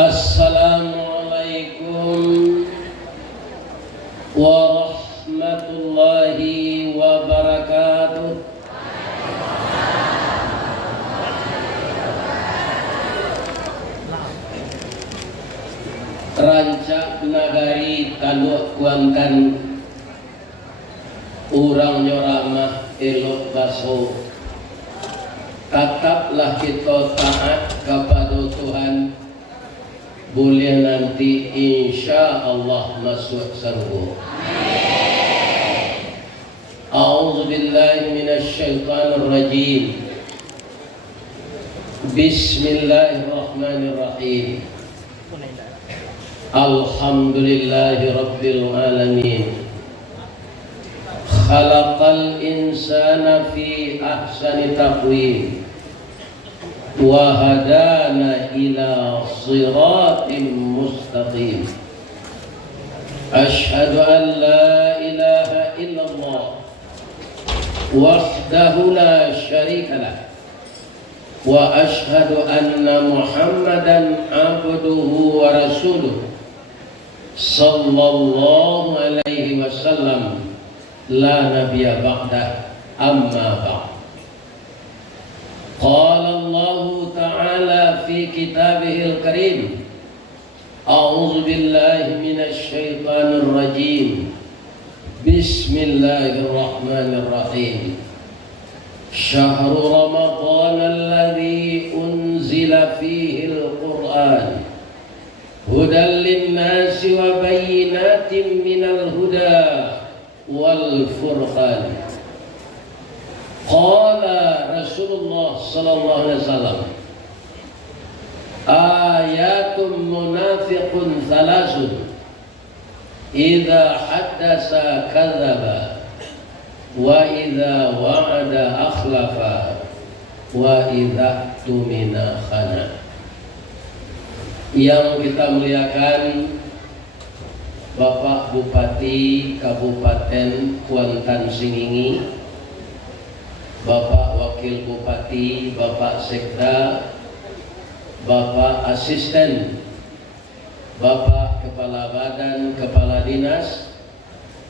Assalamualaikum warahmatullahi wabarakatuh. Rancak nagari taluk kuangkan urang nyoramah elok baso. Tetaplah kita taat kepada Tuhan, boleh nanti insya Allah masuk surga. A'udzu billahi minasy syaithanir rajim. Bismillahirrahmanirrahim. Alhamdulillahi rabbil alamin. Khalaqal insana fi ahsani taqwim wa hadana ila siratin mustaqim. Ashhadu an la ilaha illallah wahdahu la syarika lah wa ashhadu anna Muhammadan abduhu wa rasuluh sallallahu alaihi wasallam la nabiyya ba'dah amma ba'd. Qala Allah ta'ala fi kitabihil karim, a'udzu billahi minasy syaithanir rajim. Bismillahirrahmanirrahim. Syahrul Ramadan alladzi unzila fihil Qur'an hudan lin-nasi wa bayyinatin minal huda wal furqan. Qala Rasulullah sallallahu alaihi wasallam, ayatum munafiqun thalathun, idza haddasa kadzaba wa idza wa'ada akhlafa wa idza tumina khana. Yang kita muliakan Bapak Bupati Kabupaten Kuantan Singingi, Bapak Wakil Bupati, Bapak Sekda, Bapak Asisten, Bapak Kepala Badan, Kepala Dinas,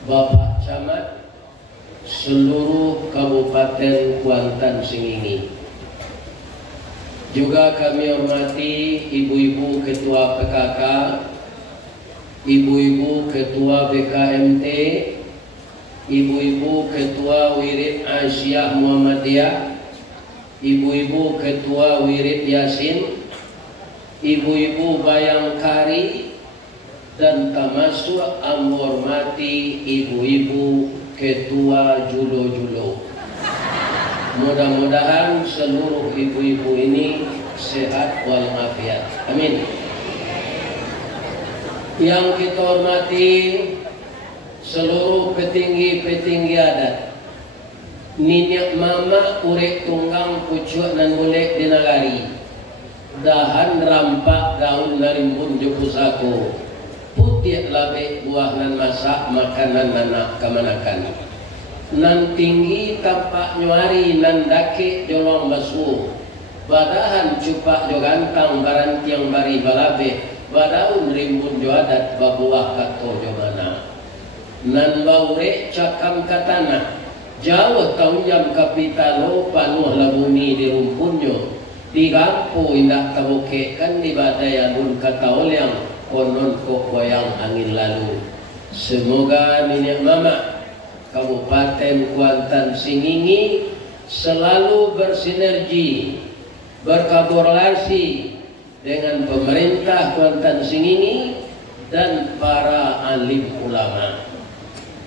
Bapak Camat, seluruh Kabupaten Kuantan Singingi. Juga kami hormati Ibu-ibu Ketua PKK, Ibu-ibu Ketua BKMT, Ibu-ibu Ketua Wirid Asyah Muhammadiyah, Ibu-ibu Ketua Wirid Yasin, Ibu-ibu Bayangkari, dan termasuk menghormati Ibu-ibu Ketua Julo-Julo. Mudah-mudahan seluruh ibu-ibu ini sehat walafiat. Amin. Yang kita hormati seluruh petinggi-petinggi adat, ninyak mama urek tunggang pucuk dan boleh dinagari, dahan rampak daun narimbun jepusako, putih labe buah nan masak makanan nanak kamanakan, nan tinggi tampak nyuari nan dake jolong basu, badahan cupak jo gantang barantiang bari balabe, badaun rimbun jo adat babuah kato jo mana, nan baure cakam katana, jauh taunjam kapitalo panuh la bumi di rumpunyo, digampo indah taboke kan di badai adun kataolyang konon kok goyang angin lalu. Semoga minyak mama Kabupaten Kuantan Singingi selalu bersinergi, berkolaborasi dengan pemerintah Kuantan Singingi dan para alim ulama.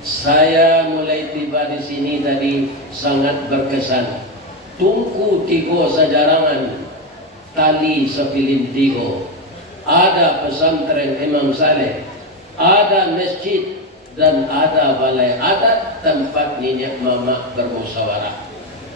Saya mulai tiba di sini tadi sangat berkesan. Tungku tigo sajarangan, tali sepilin tigo. Ada pesantren Imam Saleh, ada masjid, dan ada balai adat tempat ninyak mama bermusyawarah.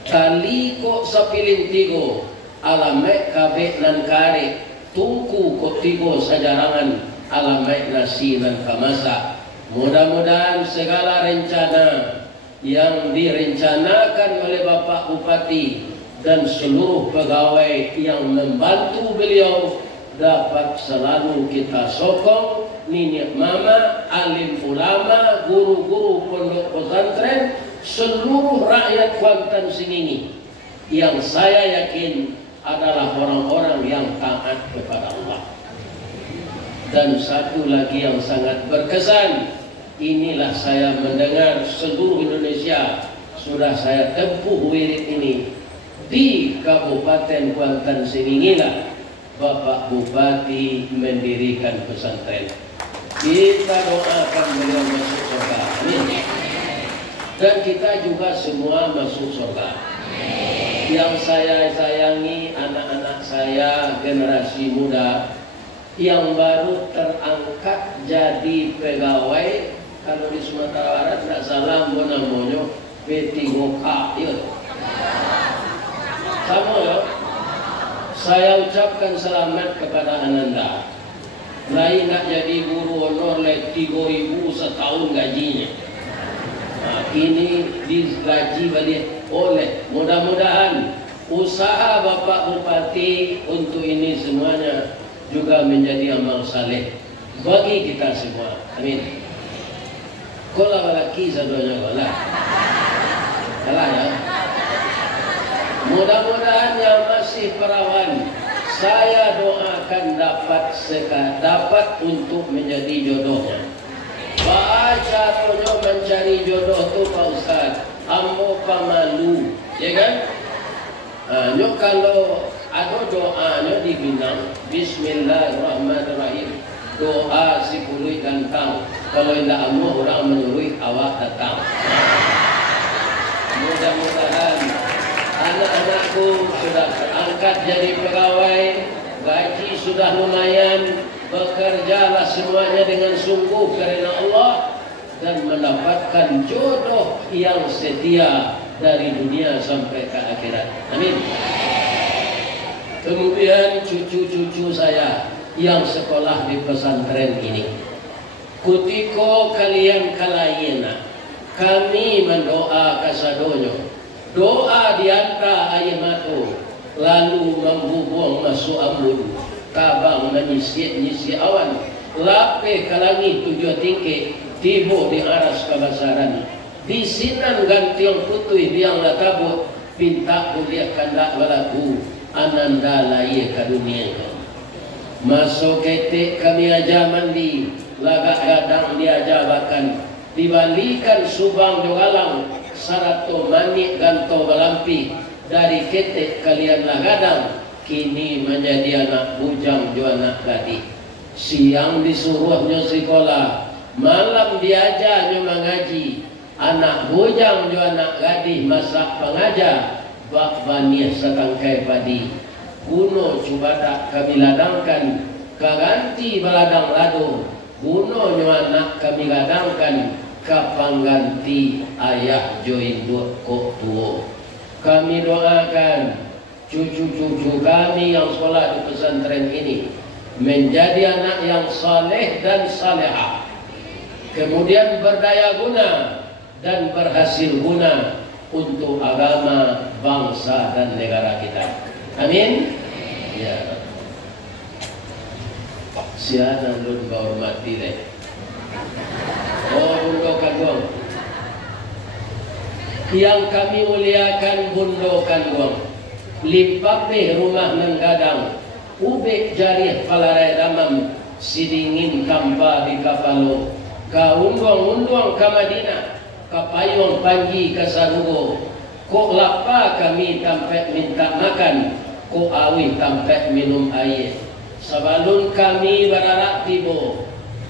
Tali kok sepilin tigo, alamek kabek nan kare, tungku kok tigo sajarangan, alamek nasi nan kamasa. Mudah-mudahan segala rencana yang direncanakan oleh Bapak Bupati dan seluruh pegawai yang membantu beliau dapat selalu kita sokong nenek mama, alim ulama, guru-guru pondok pesantren, seluruh rakyat Kuantan Sengingi yang saya yakin adalah orang-orang yang taat kepada Allah. Dan satu lagi yang sangat berkesan, inilah saya mendengar seluruh Indonesia sudah saya tempuh wirid ini di Kabupaten Kuantan Sengingi lah Bapak Bupati mendirikan pesantren. Kita doakan beliau masuk surga. Amin. Dan kita juga semua masuk surga. Yang saya sayangi anak-anak saya generasi muda yang baru terangkat jadi pegawai, kalau di Sumatera Barat tidak salah namanya P3K ya. Sama ya. Saya ucapkan selamat kepada Ananda. Lain nak jadi guru honor 3.000 setahun gajinya. Nah, ini digaji balik oleh, mudah-mudahan usaha Bapak Bupati untuk ini semuanya juga menjadi amal saleh bagi kita semua. Amin. Kola laki sadonya kola. Kalah ya. Mudah-mudahan yang masih perawan, saya doakan dapat untuk menjadi jodohnya. Caranya mencari jodoh tu Pak Ustaz, ambo pamalu, ya kan? Nah, kalau ada doanya di Minang, Bismillahirrahmanirrahim. Doa si puluh gantang. Kalau tidak ambo orang menyuruh awak datang. Mudah-mudahan anak-anakku sudah terangkat jadi pegawai, gaji sudah lumayan, bekerjalah semuanya dengan sungguh karena Allah dan mendapatkan jodoh yang setia dari dunia sampai ke akhirat. Amin. Kemudian cucu-cucu saya yang sekolah di pesantren ini, kutiko kalian kalayena, kami mendoa kasadonyo. Doa dianta ayamatu lalu membubuang masuk ambun kabang menyisi awan lape kalangi tujuh tinggi tibo di aras kabasaran bisinan gantiong putih biang latabut pinta kuliah kandak walaku ananda laye ka dunia masuk ketik kami aja mandi lagak gadang diajabakan dibalikan subang doalang sarato manik ganto balampi dari ketek kalian lagadang kini menjadi anak bujang jo anak gadi. Siang disuruhnya sekolah, malam diajarnya mengaji. Anak bujang jo anak gadi masak pengajar bak baniah setangkai padi. Kuno coba tak kami ladangkan kaganti baladang lado. Kuno nyo anak kami ladangkan kapang ganti ayah join kok tuo. Kami doakan cucu-cucu kami yang sekolah di pesantren ini menjadi anak yang saleh dan salehah, kemudian berdaya guna dan berhasil guna untuk agama, bangsa dan negara kita. Amin. Ya. Siapa belum hormati deh. Oh, bundokan gong. Yang kami muliakan bundokan gong. Limpape rumah menggadang. Ube jarih palarai damam. Sidingin kampa di kapalo. Kaundong-undong ke Madinah. Kapayong panji ke Sarugo. Kok lapa kami tampek minta makan. Kok awi tampek minum air. Sabalun kami berarak tibo.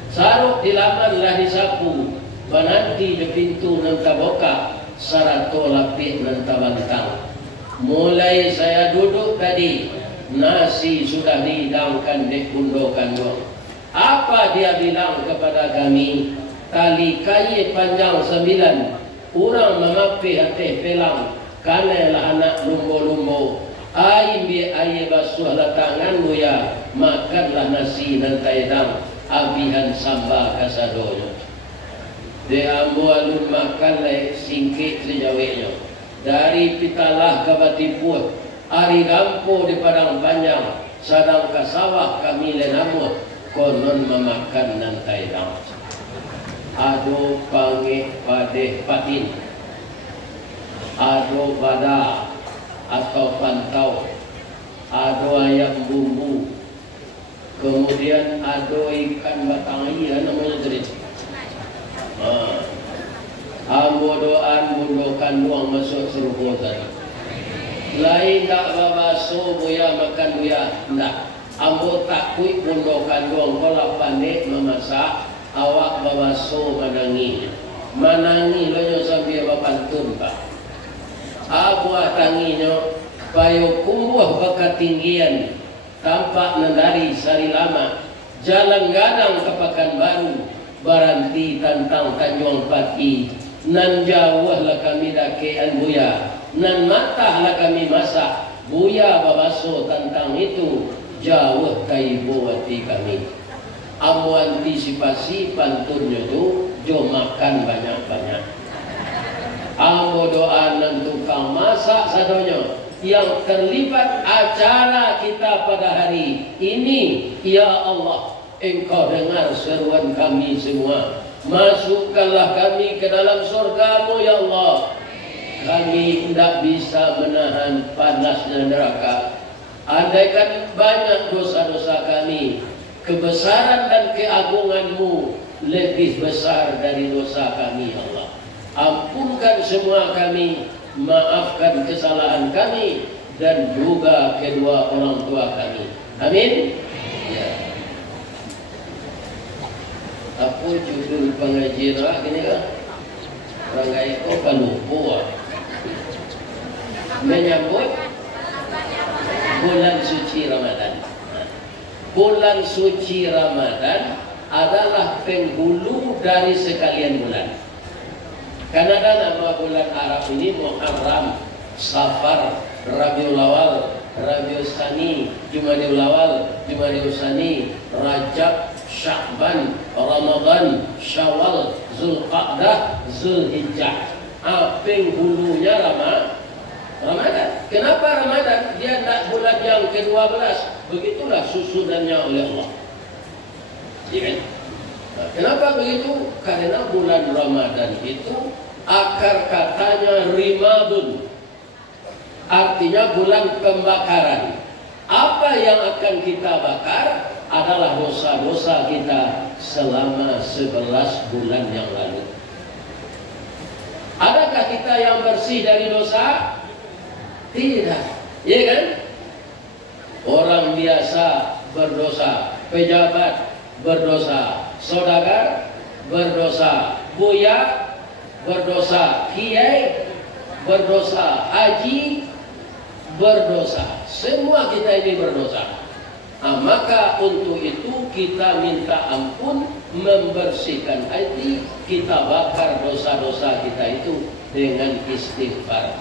Saruk di laman lah disapu, bananti di pintu ng taboka, sarato lapik ng tabantang. Mulai saya duduk tadi, nasi sudah dihidangkan di bundokan doang. Apa dia bilang kepada kami? Tali kaye panjang 9, urang memapi hati pelang, kanelah anak lumbo-lumbo. Aimbi aye basuh latanganmu ya, makanlah nasi dan taedang. Abihan samba kasadoyo de ambo alun makan le singkit sejawenya dari pitalah ke Batipur ari gampo di Padang Panjang Sadang kasawah kami lenamut konon memakan nantai dang. Ado pange padeh patin, ado bada atau pantau, ado ayam bumbu, kemudian ado ikan batang iya namanya jerit. Ambodoan bundokan luang masuk serupo tadi. Lain tak babaso buya makan buya ndak. Ambo tak kui bundokan luang kola pandai memasak awak babaso manangi. Manangi lo nyo sambil bapantun pak. Abu atanginyo payo kumbuh bakatinggian tampak nandari sari lama jalan gadang ke Pekanbaru baranti tantang Tanjung Pati nan jauh lah kami dakean buya nan matah lah kami masak buya babaso tantang itu jauh kaibu hati kami. Amu antisipasi pantunnya tu jo makan banyak-banyak. Amu doa nan tukang masak sadonyo yang terlibat acara kita pada hari ini. Ya Allah, Engkau dengar seruan kami semua. Masukkanlah kami ke dalam surga-Mu ya Allah. Kami tidak bisa menahan panasnya neraka. Andaikan banyak dosa-dosa kami, kebesaran dan keagungan-Mu lebih besar dari dosa kami ya Allah. Ampunkan semua kami, maafkan kesalahan kami dan juga kedua orang tua kami. Amin. Ya. Apa judul pengajian gini kan? Rangai itu kan lupa. Menyambut bulan suci Ramadan. Bulan suci Ramadan adalah penghulu dari sekalian bulan. Karena ada nama bulan Arab ini Muharram, Safar, Rabiul Awal, Rabiul Tsani, Jumadil Awal, Jumadil Tsani, Rajab, Sya'ban, Ramadan, Syawal, Zulqa'dah, Zulhijjah. Penghulunya Ramadan. Kenapa Ramadan? Dia tak bulan yang ke-12. Begitulah susunannya oleh Allah. Ya. Kenapa begitu? Karena bulan Ramadan itu akar katanya rimadun, artinya bulan pembakaran. Apa yang akan kita bakar adalah dosa-dosa kita selama 11 bulan yang lalu. Adakah kita yang bersih dari dosa? Tidak, ya kan? Orang biasa berdosa, pejabat berdosa, saudagar berdosa, buya berdosa, kiai berdosa, haji berdosa. Semua kita ini berdosa. Maka untuk itu kita minta ampun, membersihkan hati, kita bakar dosa-dosa kita itu dengan istighfar.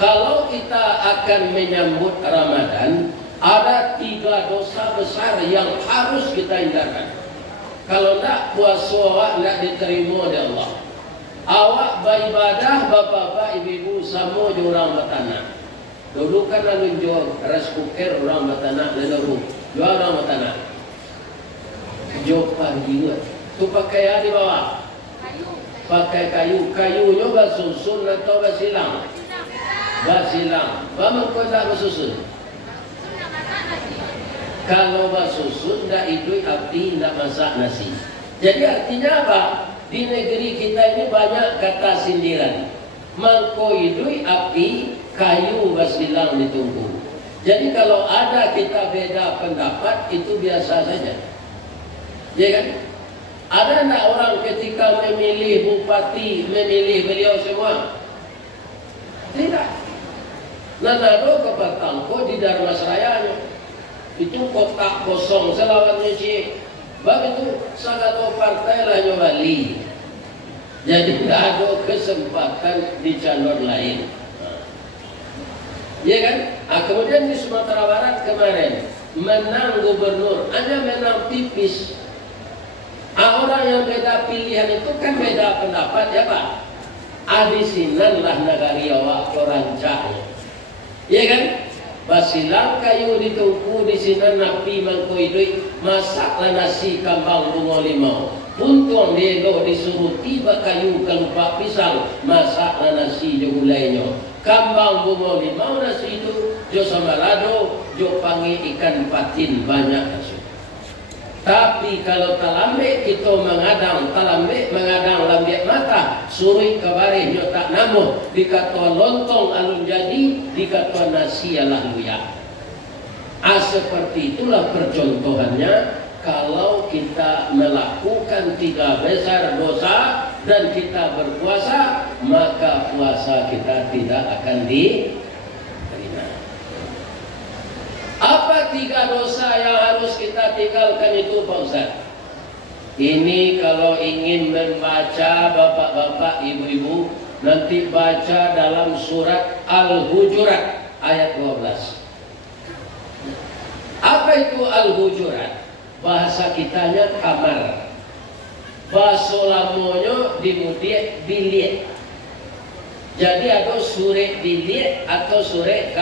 Kalau kita akan menyambut Ramadan, ada 3 dosa besar yang harus kita hindarkan. Kalau tidak, puasa awak tidak diterima oleh Allah. Awak beribadah, bapak-bapak, ibu-ibu, sama je orang bertanah. Dulu kan lalu jual rice cooker orang bertanah, lalu jual orang bertanah. Jual juga. Tu pakai apa di bawah? Pakai kayu. Kayunya basusun atau basilang? Basilang. Bagaimana kau tak basusun? Kalau basusun tidak itu api tidak masak nasi. Jadi artinya apa? Di negeri kita ini banyak kata sindiran. Mangko idui api, kayu basilang ditunggu. Jadi kalau ada kita beda pendapat itu biasa saja. Ya kan? Ada tidak orang ketika memilih bupati, memilih beliau semua? Tidak. Nanado ke Patangko di Darmasraya itu kotak kosong selawatnya sih. Begitu sangat partai lah nyobali. Jadi tidak ada kesempatan di calon lain. Ya kan? Kemudian di Sumatera Barat kemarin menang gubernur, hanya menang tipis. Orang yang beda pilihan itu kan beda pendapat ya Pak. Adisinan lah negari awak korancanya. Ya kan? Basilang kayu ditungku di sini napi mangkoidui masaklah nasi kambang bunga limau. Untung dego disuruh tiba kayu kelupa pisang masaklah nasi jo gulainya. Kambang bunga limau nasi itu jo samalado jo pangi ikan patin banyak nasi. Tapi kalau talambe kita mengadang talambe mengadang lambe mata suri kabare nyo tak namo dikata lontong alun jadi dikata nasi alah luya. Seperti itulah percontohannya kalau kita melakukan 3 besar dosa dan kita berpuasa maka puasa kita tidak akan diterima. Apa 3 dosa yang harus kita tinggalkan itu Pak Ustaz? Ini kalau ingin membaca bapak-bapak, ibu-ibu, nanti baca dalam surat Al-Hujurat ayat 12. Apa itu Al-Hujurat? Bahasa kitanya kamar. Bahasa lamonyo dimudiak bilik. Jadi ada sore bilik atau sore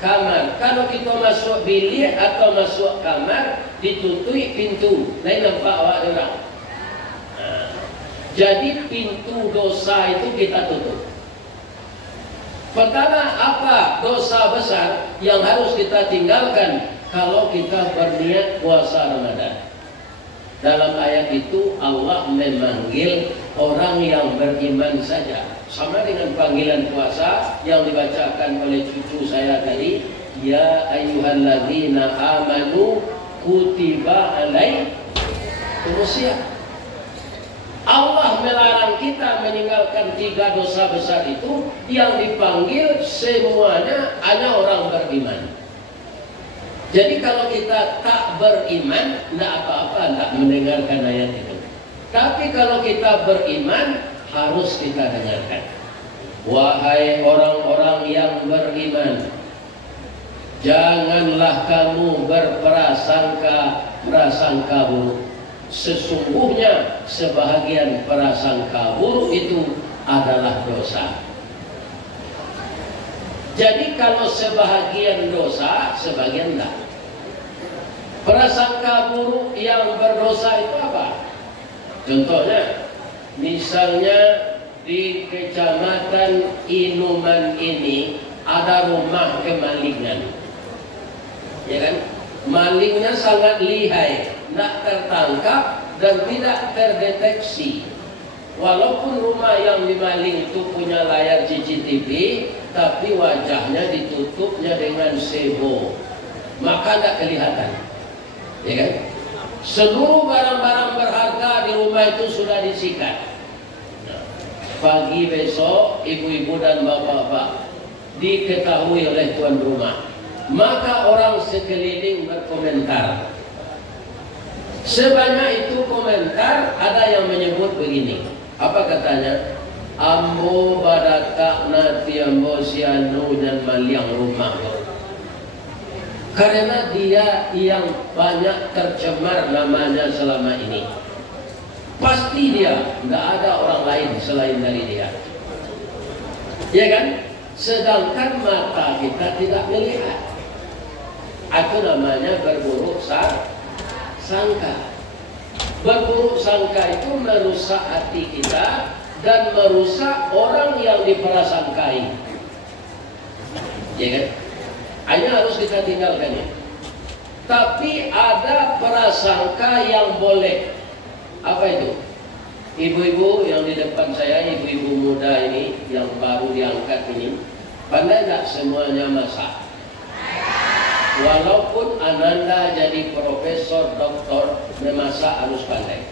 kamar. Kalau kita masuk bilik atau masuk kamar ditutupi pintu, lain nampak awak orang. Jadi pintu dosa itu kita tutup. Pertama, apa dosa besar yang harus kita tinggalkan kalau kita berniat puasa Ramadan? Dalam ayat itu Allah memanggil orang yang beriman saja. Sama dengan panggilan puasa yang dibacakan oleh cucu saya tadi, ya ayyuhalladzina amanu kutiba alaikumusiyam. Allah melarang kita meninggalkan 3 dosa besar itu yang dipanggil semuanya hanya orang beriman. Jadi kalau kita tak beriman, tidak apa-apa, tidak mendengarkan ayat itu. Tapi kalau kita beriman, harus kita dengarkan. Wahai orang-orang yang beriman, janganlah kamu berprasangka buruk. Sesungguhnya sebahagian prasangka buruk itu adalah dosa. Jadi kalau sebahagian dosa, sebagian tidak. Prasangka buruk yang berdosa itu apa? Contohnya, misalnya di kecamatan Inuman ini ada rumah kemalingan, ya kan? Malingnya sangat lihai, tidak tertangkap dan tidak terdeteksi. Walaupun rumah yang dimaling itu punya layar CCTV, tapi wajahnya ditutupnya dengan sebo, maka tidak kelihatan, ya kan? Seluruh barang-barang berharga di rumah itu sudah disikat. Pagi besok ibu-ibu dan bapak-bapak diketahui oleh tuan rumah, maka orang sekeliling berkomentar. Sebanyak itu komentar, ada yang menyebut begini. Apa katanya? Ambo badaka nati ambo sianu dan maliang rumah. Karena dia yang banyak tercemar namanya selama ini. Pasti dia, tidak ada orang lain selain dari dia. Ya kan? Sedangkan mata kita tidak melihat. Itu namanya berburuk sangka. Berburuk sangka itu merusak hati kita dan merusak orang yang diprasangkai. Ya kan? Hanya harus kita tinggalkan ya. Tapi ada prasangka yang boleh. Apa itu? Ibu-ibu yang di depan saya, ibu-ibu muda ini yang baru diangkat ini, pandai tak semuanya masak? Walaupun Ananda jadi profesor, doktor, memasak harus pandai.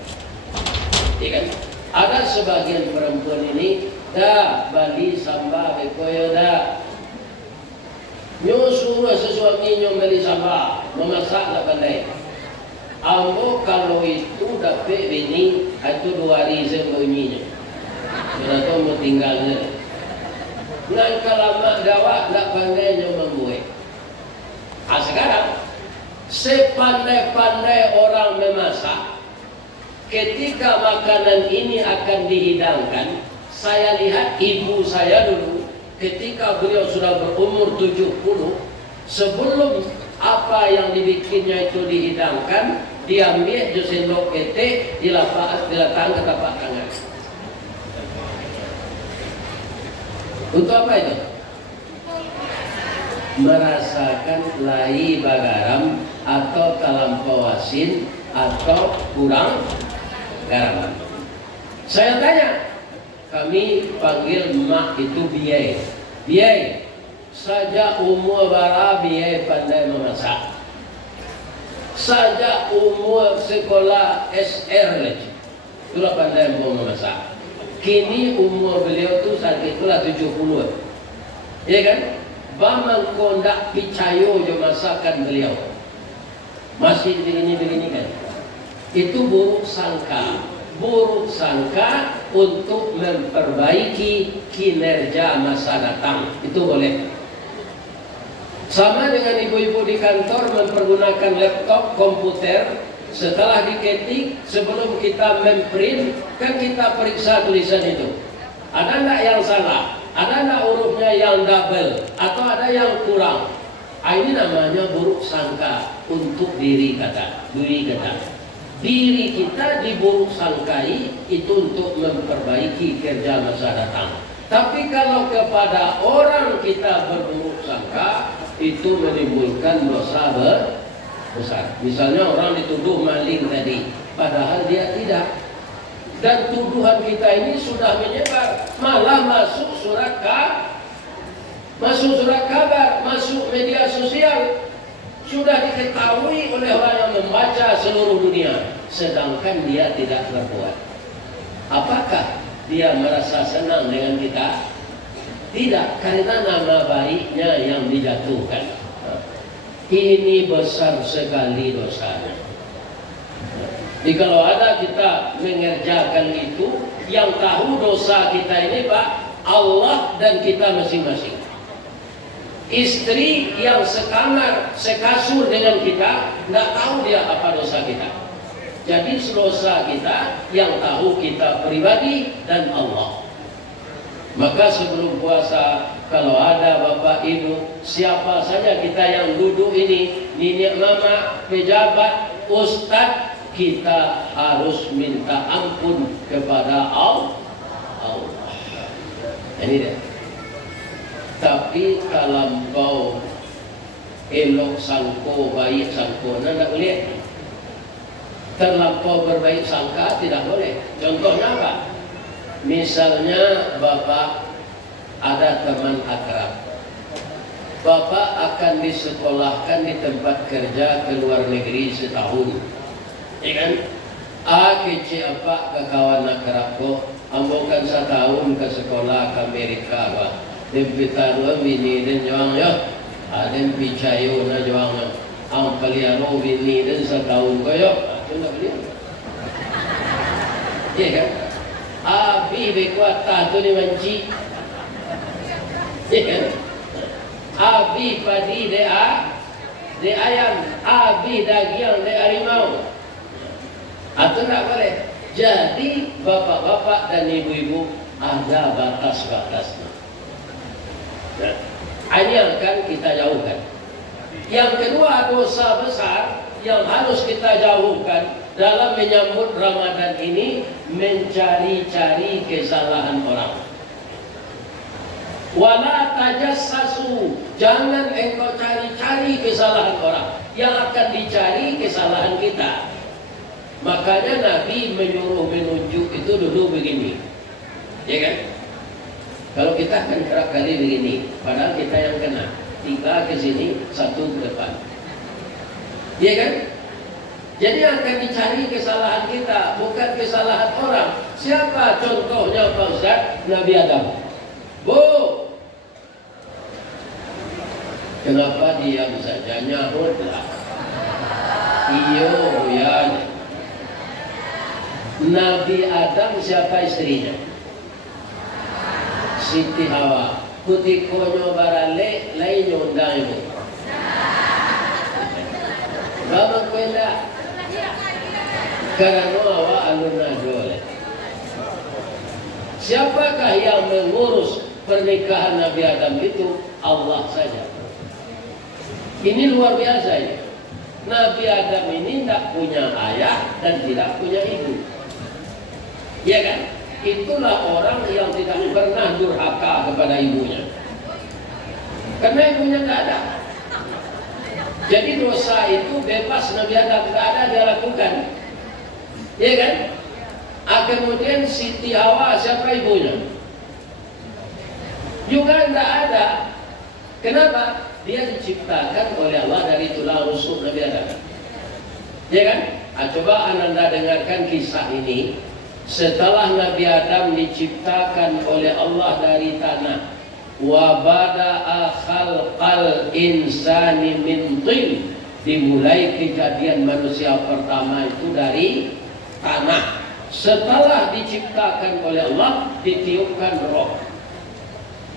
Ya kan? Ada sebagian perempuan ini, dah bali sambal bekoyo dah. Nyo suruh sesuaminya beli sambal, memasak tak pandai. Ambo kalau itu dapat bini, itu 2 hari sebelumnya. Berarti mau tinggalnya. Ngan kalamak gawak tak pandainya membuat. Sekarang sepandai-pandai orang memasak, ketika makanan ini akan dihidangkan, saya lihat ibu saya dulu ketika beliau sudah berumur 70, Sebelum apa yang dibikinnya itu dihidangkan, diambil sendok ketek, diletakkan ke tapak tangan. Untuk apa itu? Merasakan lai bagaram atau talampau asin atau kurang garam. Saya tanya, kami panggil mak itu biaya. Biaya saja umur bara biaya pandai memasak. Saja umur sekolah SR lagi, itulah pandai memasak. Kini umur beliau tu saat itulah 70, ya kan? Bamang kondak picayo je masakan beliau. Masih begini kan? Itu buruk sangka. Buruk sangka untuk memperbaiki kinerja masa datang. Itu boleh. Sama dengan ibu-ibu di kantor mempergunakan laptop, komputer. Setelah diketik, sebelum kita memprint, kan kita periksa tulisan itu. Ada enggak yang salah? Ada enggak hurufnya yang double? Atau ada yang kurang? Ini namanya buruk sangka untuk diri kita. Diri kita diburuk sangkai itu untuk memperbaiki kerja masa datang. Tapi kalau kepada orang kita berburuk sangka, itu menimbulkan dosa besar. Misalnya orang dituduh maling tadi, padahal dia tidak. Dan tuduhan kita ini sudah menyebar, malah masuk surat kabar, masuk media sosial. Sudah diketahui oleh orang yang membaca seluruh dunia, sedangkan dia tidak berbuat. Apakah dia merasa senang dengan kita? Tidak, karena nama baiknya yang dijatuhkan. Ini besar sekali dosanya. Jadi kalau ada kita mengerjakan itu, yang tahu dosa kita ini Pak, Allah dan kita masing-masing. Istri yang sekamar, sekasur dengan kita, tidak tahu dia apa dosa kita. Jadi dosa kita yang tahu kita pribadi dan Allah. Maka sebelum puasa, kalau ada bapak ibu, siapa saja kita yang duduk ini, nenek mama, pejabat, ustadz, kita harus minta ampun kepada Allah. Ini dia. Tapi kalau kau elok sangko, baik sangko, tidak boleh. Terlampau berbaik sangka tidak boleh. Contohnya apa? Misalnya bapak ada teman akrab, bapak akan disekolahkan di tempat kerja ke luar negeri setahun, ya kan? Kece apa ke kawan akrab kok, ambokan setahun ke sekolah ke Amerika apa? Dempitaruan bini dan juang ya, dan picayo na juang, ang paliaro bini dan setahun koyo, itu nak beliau, ya kan? Abi bekuat tahu ni manci, ya kan? Abi padi de ayam, abi daging de harimau, atau tak boleh. Jadi bapak-bapak dan ibu-ibu ada batas-batasnya. Nah, ini yang akan kita jauhkan. Yang kedua, dosa besar yang harus kita jauhkan dalam menyambut Ramadan ini, mencari-cari kesalahan orang. Wala tajassasu, jangan engkau cari-cari kesalahan orang. Yang akan dicari kesalahan kita. Makanya Nabi menyuruh menunjuk itu dulu begini, ya kan? Kalau kita kan kerap kali begini, padahal kita yang kena. 3 ke sini, 1 ke depan, ya kan? Jadi akan dicari kesalahan kita, bukan kesalahan orang. Siapa contohnya Pak Ustaz? Nabi Adam. Bu, kenapa diam saja? Nyahutlah. Iyo, ya. Nabi Adam siapa istrinya? Siti Hawa. Kuti konyo barale, lain nyondang itu. Bapa kwenda. Karena awak aluna dole. Siapakah yang mengurus pernikahan Nabi Adam itu? Allah saja. Ini luar biasa ini. Nabi Adam ini tidak punya ayah dan tidak punya ibu. Ya kan? Itulah orang yang tidak pernah durhaka kepada ibunya. Karena ibunya tidak ada. Jadi dosa itu bebas Nabi Adam tidak ada dia lakukan. Ya kan? Kemudian Siti Hawa siapa ibunya? Juga tidak ada. Kenapa? Dia diciptakan oleh Allah dari tulang rusuk Nabi Adam. Ya kan? Coba Anda dengarkan kisah ini. Setelah Nabi Adam diciptakan oleh Allah dari tanah, wa bada'a khalqal insani min tin, dimulai kejadian manusia pertama itu dari tanah. Setelah diciptakan oleh Allah, ditiupkan roh.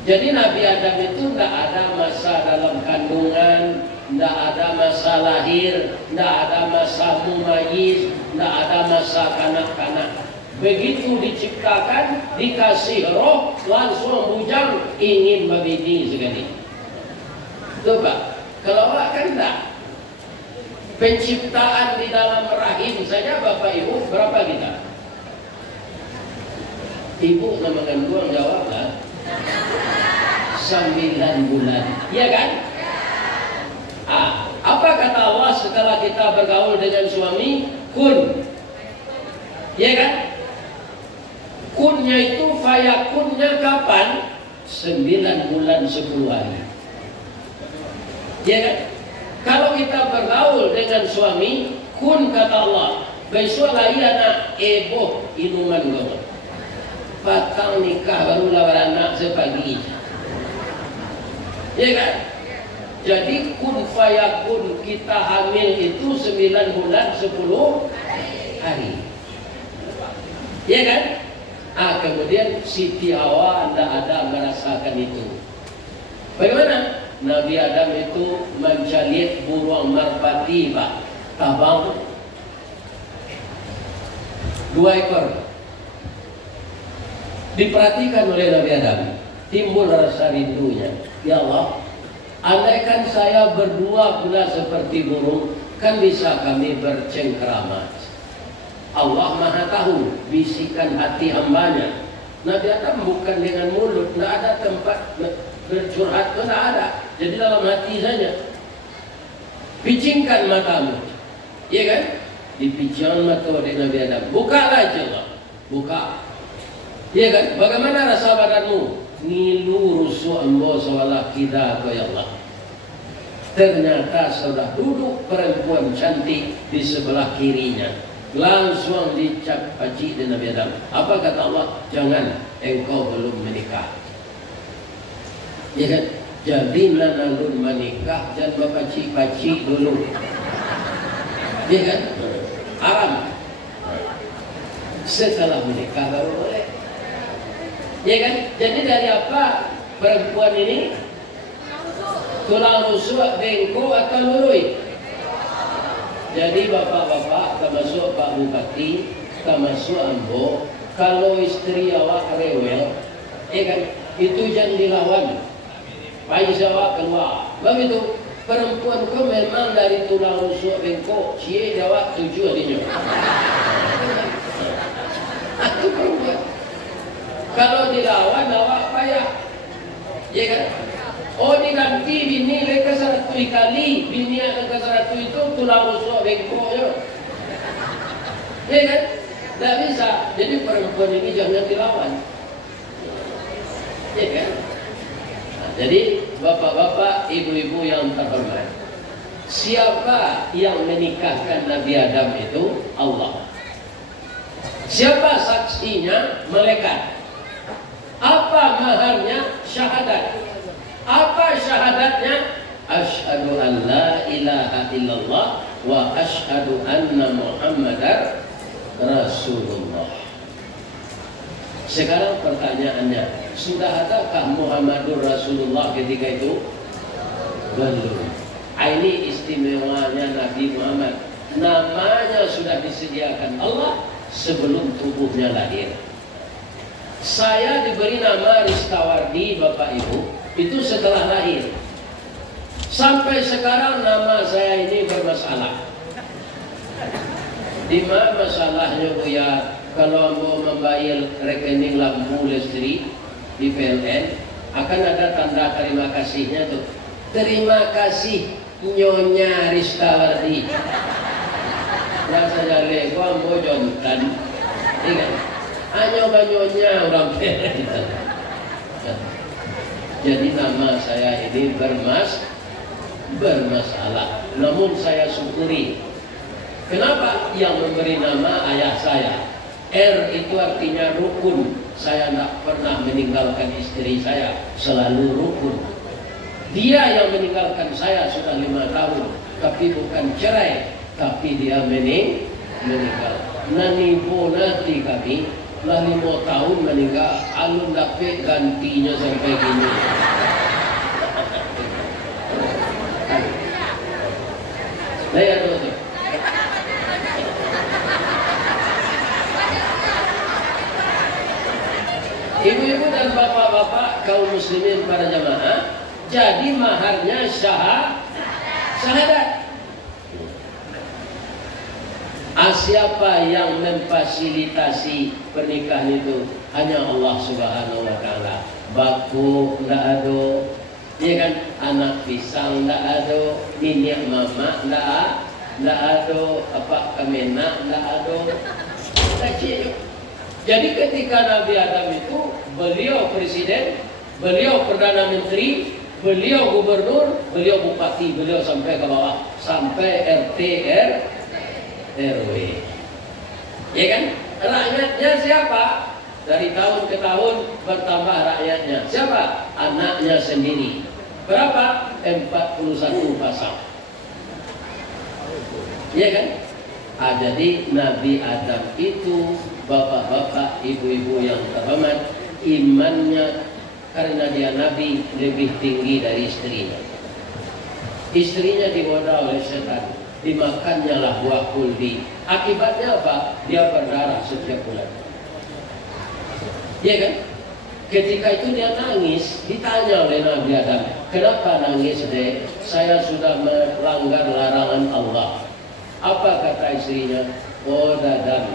Jadi Nabi Adam itu tidak ada masa dalam kandungan, tidak ada masa lahir, tidak ada masa mumayyiz, tidak ada masa kanak-kanak. Begitu diciptakan, dikasih roh, langsung bujang, ingin berbini sekali. Coba, kalau kan tidak. Penciptaan di dalam rahim saja Bapak Ibu, berapa kita? Ibu nama kandungan jawab lah. 9 bulan, ya kan? Apa kata Allah setelah kita bergaul dengan suami? Kun, ya kan? Kunnya itu fayakunnya kapan? 9 bulan 10 hari, ya kan? Kalau kita bergaul dengan suami, kun kata Allah, besok lagi anak eboh inuman gua. Patang nikah baru lawan anak sepagi. Ya kan? Jadi kun fayakun kita hamil itu 9 bulan 10 hari. Ya kan? Kemudian Siti Hawa Anda ada merasakan itu. Bagaimana? Nabi Adam itu mencari burung merpati, Pak. Tabang 2 ekor. Diperhatikan oleh Nabi Adam, timbul rasa rindunya. Ya Allah, andaikan saya berdua pula seperti burung, kan bisa kami bercengkrama. Allah Maha tahu bisikan hati hambanya. Nabi Adam bukan dengan mulut, tidak ada tempat bercurhat, tidak ada. Jadi dalam hati saja. Picingkan matamu, ya kan? Dipicang mata oleh Nabi Adam. Bukalah aja Allah, buka. Ya kan? Bagaimana rasa badanmu? Ngilu rusuh ambo sawala kita ya Allah. Ternyata sudah duduk perempuan cantik di sebelah kirinya. Langsung dicap paci dan Nabi Adam. Apa kata Allah? Jangan, engkau belum menikah. Ya kan? Jadi nanalun menikah dan bapaci-paci dulu. Ya kan? Haram. Setelah menikah baru boleh. Ya kan? Jadi dari apa perempuan ini? Tulang rusuk, bengkok atau lurui? Jadi bapak-bapak, termasuk Pak Bupati, termasuk Ambo, kalau istri awak rewel, ya kan? Itu jangan dilawan. Pais awak keluar. Begitu. Perempuan itu memang dari tulang rusuk bengkok, cie awak 7 adanya. Itu perempuan. Kalau dilawan awak payah, ya kan? Oh diganti bini leka 100 kali, bini yang ke 100 itu tulang rusuk bengkoknya, ya kan? Tidak bisa. Jadi perempuan ini jangan dilawan, ya kan? Nah, jadi bapak-bapak, ibu-ibu yang terhormat, siapa yang menikahkan Nabi Adam itu? Allah. Siapa saksinya? Malaikat. Apa maharnya? Syahadat. Apa syahadatnya? Asyhadu an la ilaha illallah wa asyhadu anna Muhammadar Rasulullah. Sekarang pertanyaannya, sudah adakah Muhammadur Rasulullah ketika itu? Belum. Ini istimewanya Nabi Muhammad. Namanya sudah disediakan Allah sebelum tubuhnya lahir. Saya diberi nama Rizkawardi Bapak Ibu itu setelah lahir. Sampai sekarang nama saya ini bermasalah. Di mana masalahnya Buya? Kalau mau membayar rekening lampu listrik di PLN, akan ada tanda terima kasihnya tuh. Terima kasih Nyonya Rizkawardi. Nah saya lihat gua mau jontan, ingat? Hanya nyonya orang PLN. Jadi nama saya ini bermasalah. Namun saya syukuri. Kenapa? Yang memberi nama ayah saya. R itu artinya rukun. Saya tidak pernah meninggalkan istri saya, selalu rukun. Dia yang meninggalkan saya sudah 5 tahun, tapi bukan cerai, tapi dia meninggal. Nani bonati kami, lah 5 tahun meninggal, alun dapat gantinya sampai gini. Saya tuh. Ibu-ibu dan bapak-bapak kaum muslimin para jamaah, jadi maharnya syahadat. Siapa yang memfasilitasi pernikahan itu? Hanya Allah Subhanahu wa taala. Baku ndak ada, ya kan? Anak pisang ndak ada, minyak mama ndak ada, apa kemena ndak ada. Kecil. Jadi ketika Nabi Adam itu, beliau presiden, beliau perdana menteri, beliau gubernur, beliau bupati, beliau sampai ke bawah, sampai RT RW. Ya kan? Rakyatnya siapa? Dari tahun ke tahun bertambah rakyatnya. Siapa? Anaknya sendiri. Berapa? 41 pasang. Ya kan? Jadi Nabi Adam itu, bapak-bapak, ibu-ibu yang terhormat, imannya karena dia Nabi lebih tinggi dari istrinya. Istrinya digoda oleh setan, dimakannya lah buah kuldi. Akibatnya apa? Dia berdarah setiap bulan. Iya kan? Ketika itu dia nangis, ditanya oleh Nabi Adam, kenapa nangis dek? Saya sudah melanggar larangan Allah. Apa kata istrinya? Oh dadam.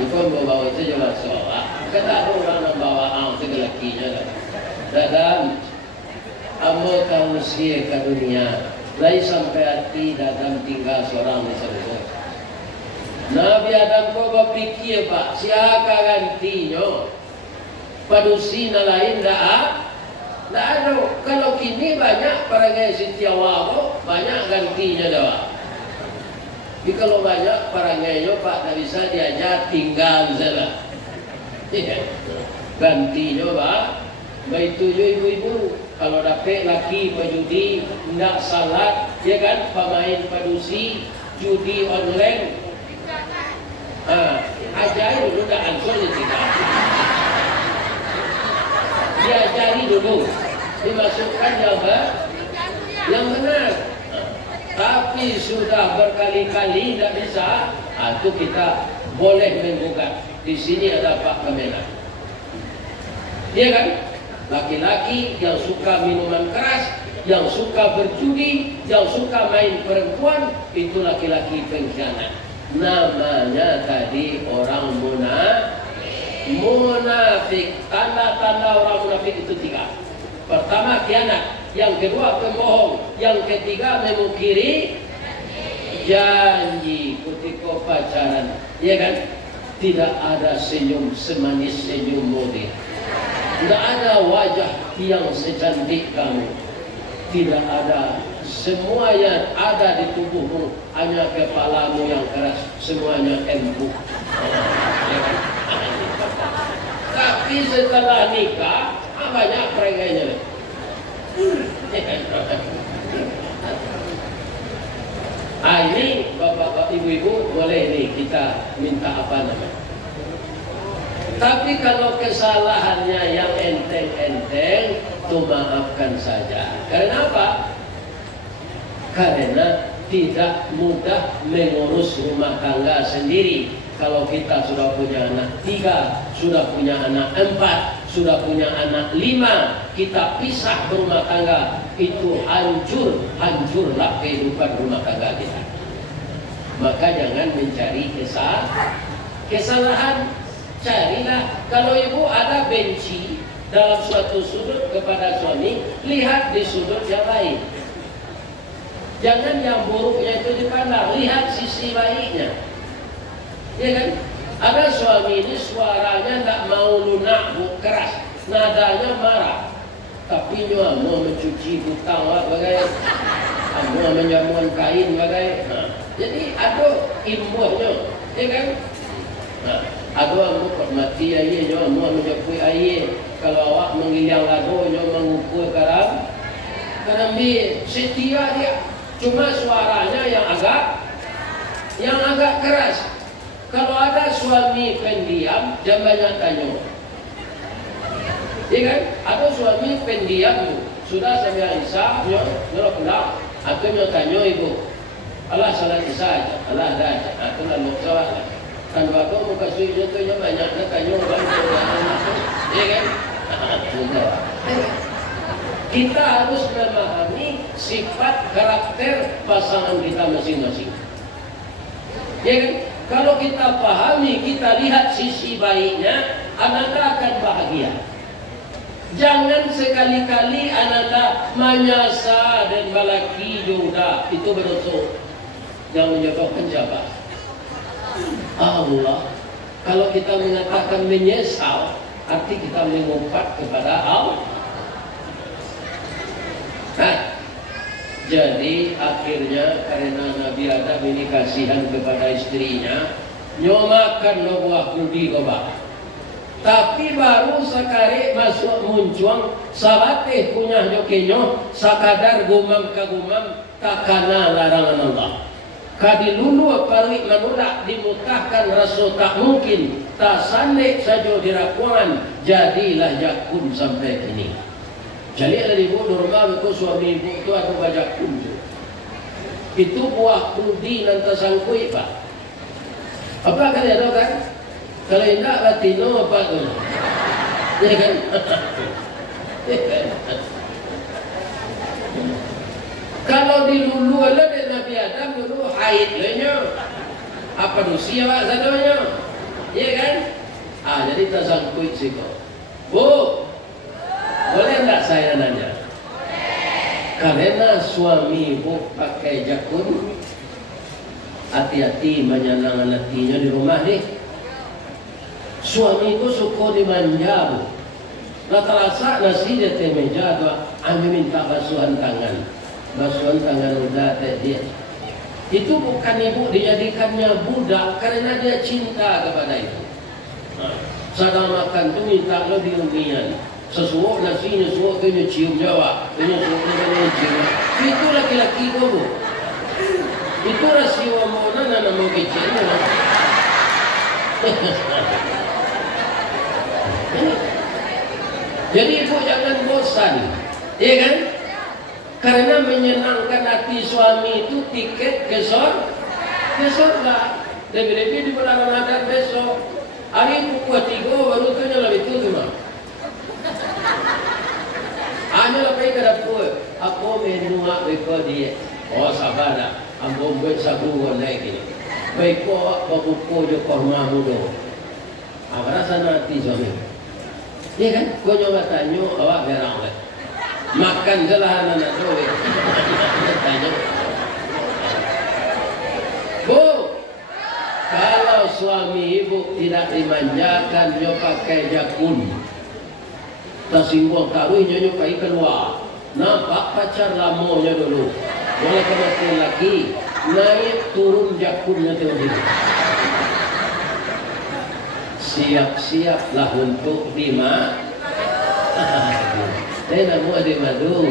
Itu membawa itu juga soal. Kata orang yang bawa segalakinya. Dadam, amo kamu sih ke dunia. Lai sampai hati dadam tinggal seorang di surga. Nabi Adam kau berpikir pak, siapa gantinya? Padusi lain dah. Tidak ada. Kalau kini banyak perangai setiawago, banyak gantinya dah. Tapi kalau banyak perangainya Pak, tak bisa diajak tinggal saja. Gantinya Pak. Begitu ibu-ibu. Kalau dapat laki pejudi, tidak salat, ya kan? Pemain padusi, judi online. Ajari dulu, tak ansur ni kita. Diajari dulu, dimasukkan yang benar. Tapi sudah berkali-kali tidak bisa, itu kita boleh menggugat. Di sini ada Pak Kemena. Iya kan? Laki-laki yang suka minuman keras, yang suka berjudi, yang suka main perempuan, itu laki-laki pengkhianat. Namanya tadi orang munafik. Tanda-tanda orang munafik itu 3. Pertama khianat, yang kedua pembohong, yang ketiga memungkiri janji ketika pacaran. Ya kan? Tidak ada senyum semanis senyum Modi. Tidak ada wajah yang secantik kamu. Tidak ada. Semuanya ada di tubuhmu, hanya kepalamu yang keras, semuanya empuk. Ya kan? Tapi setelah nikah, banyak perengainya. Ini bapak-bapak, ibu-ibu, boleh nih kita minta apa namanya. Tapi kalau kesalahannya yang enteng-enteng, itu maafkan saja. Karena apa? Karena tidak mudah mengurus rumah tangga sendiri. Kalau kita sudah punya anak 3, sudah punya anak 4, sudah punya anak 5, kita pisah berumah tangga, itu hancurlah kehidupan rumah tangga kita. Maka jangan mencari kesalahan. Carilah, kalau ibu ada benci dalam suatu sudut kepada suami, lihat di sudut yang lain. Jangan yang buruknya itu dipandang, lihat sisi baiknya. Ya kan? Ada suami ini suaranya tak mau lunak, keras, nadanya marah, tapi nyo mau mencuci hutang bagai, mau menjamuan kain bagai. Nah, jadi ada imbuhnya, ya kan? Nah, ada yang mati ayah, nyo mau menjapui ayah. Kalau awak mengilang lado, nyo mengukur karam setia dia. Cuma suaranya yang agak keras. Kalau ada suami pendiam, jangan banyak tanya. Ya kan? Ada suami pendiam, sudah sampai Isya, nyo pulang. Aku nyo tanya ibu, Allah salat Isya aja, Allah ada aja. Aku lalu jawab lah. Kan waktu muka suami itu nyo banyak tanya orang. Ya kan? Kita harus memahami sifat karakter pasangan kita masing-masing. Ya kan? Kalau kita pahami, kita lihat sisi baiknya, ananda akan bahagia. Jangan sekali-kali ananda menyasa dan balaki juga, itu berdosa. Yang menyebabkan siapa? Allah. Kalau kita mengatakan menyesal, arti kita mengumpat kepada Allah. Nah, jadi akhirnya karena Nabi Adam ini kasihan kepada istrinya, nyomakan lo buah kudi koba. Tapi baru sekali masuk muncuang sabate punya nyokenyo sakadar gumam kagumam takana larangan Allah. Kadilulu parik manulak dimutahkan rasul tak mungkin tak sandek saja dirakuan, jadilah jakun sampai ini. Jadi ada ibu normal itu suami ibu itu ada bajak kunju. Itu buah kudi nanti sangkui pak. Apa kalian tahu kan? Kalau tidak latino apa tu? Ya kan? Kalau dilulu lah dari Nabi Adam dulu haid lehnya. Apa dosia pak sadanya? Ya kan? Jadi tak sangkui sih kok. Bu. Boleh enggak saya nanya? Karena suami ibu pakai jakun, hati-hati menyenangkan hatinya di rumah nih. Suami itu suka dimanja bu. Rata-rata nasi dia meja tu, kami minta basuhan tangan udah dia. Itu bukan ibu dijadikannya budak karena dia cinta kepada itu. Sedang makan tu minta lebih umian. Sesuatu nasinya, sesuatu kena cium Jawa, kena cium. Itu laki-laki itu bu. Itu rasio mana nama kecil. Jadi ibu jangan bosan, ya kan? Karena menyenangkan hati suami itu tiket ke surga. Lebih-lebih di bulan Ramadan besok. Hari pukul 3 baru tu nyala itu cuma. Hanya lepas ke dapur, aku menua beko dia. Oh sabar dah, ambo buat sabu lagi. Beko babuko jo korma mudo. Apa rasa nanti suami? Iya kan? Kau nyoba tanya, awak berang lah. Makan jelah anak doa. Tanya. Bu, kalau suami ibu tidak dimanjakan, nyo pakai jakun. Tersinggung taruh nyo kai keluar. Nampak pacar lamonya dulu. Boleh kematian lagi. Naik turun jakunnya tadi. Siap-siaplah untuk saya nak buat di madu.